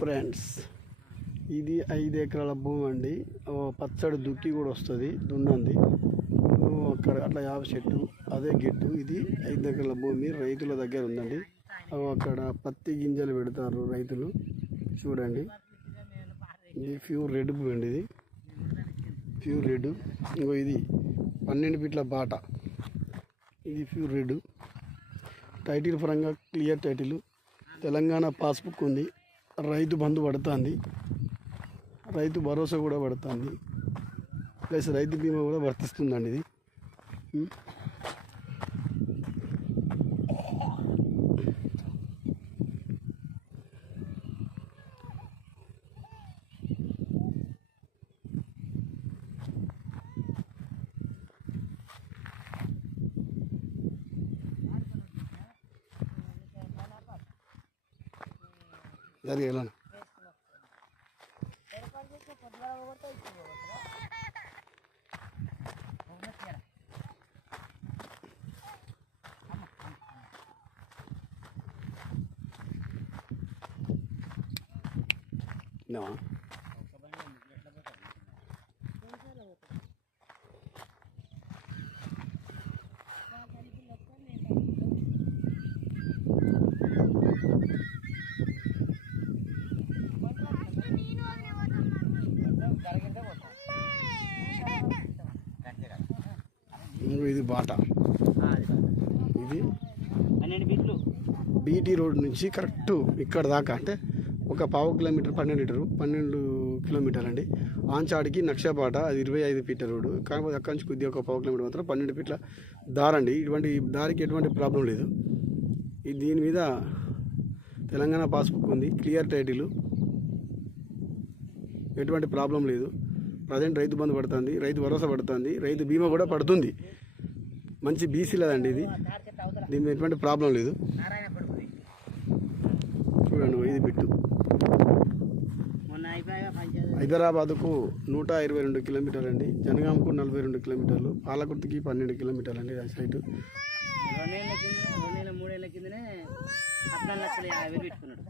Friends, ఇది 5 ఎకరాల భూమి అండి. పచ్చడి దుక్కి కూడా వస్తుంది, దున్నంది అక్కడ అట్లా 50 చెట్టు అదే గెట్టు. ఇది 5 ఎకరాల భూమి రైతుల దగ్గర ఉందండి. అక్కడ పత్తి గింజలు పెడతారు రైతులు. చూడండి, ఇది ప్యూర్ రెడ్ భూమి అండి. ఇది ప్యూర్ రెడ్. ఇంకో ఇది 12 ఫీట్ల బాట. ఇది ప్యూర్ రెడ్. టైటిల్ పరంగా క్లియర్ టైటిల్. తెలంగాణ పాస్బుక్ ఉంది. రైతు బంధు పడుతుంది, రైతు భరోసా కూడా పడుతుంది, ప్లస్ రైతు బీమా కూడా వర్తిస్తుందండి. ఇది జరిగేలా ఇది బాట. ఇది 12 ఫీట్లు బీటీ రోడ్ నుంచి కరెక్ట్ ఇక్కడ దాకా, అంటే ఒక 1/2 కిలోమీటర్ 12 కిలోమీటర్లు అండి. ఆంచాడికి నక్షబాట, అది 25 ఫీట్ల రోడ్డు. కాకపోతే అక్కడి నుంచి కొద్దిగా ఒక 1/2 కిలోమీటర్ మాత్రం 12 ఫీట్ల దారండి. ఇటువంటి దారికి ఎటువంటి ప్రాబ్లం లేదు. దీని మీద తెలంగాణ పాస్బుక్ ఉంది, క్లియర్ టైటిల్, ఎటువంటి ప్రాబ్లం లేదు. ప్రజెంట్ రైతు బంధు పడుతుంది, రైతు భరోసా పడుతుంది, రైతు బీమా కూడా పడుతుంది. మంచి బీసీ లేదండి ఇది. దీని మీద ఎటువంటి ప్రాబ్లం లేదు. చూడండి, ఇది బిట్టు. హైదరాబాద్కు 122 కిలోమీటర్లు అండి. జనగాంకు 42 కిలోమీటర్లు, పాలకుర్తికి 12 కిలోమీటర్లు అండి. ఆ సైటు 2 నెలల కిందనే 3 నెలల కిందనే 14,50,000 పెట్టుకున్నాడు.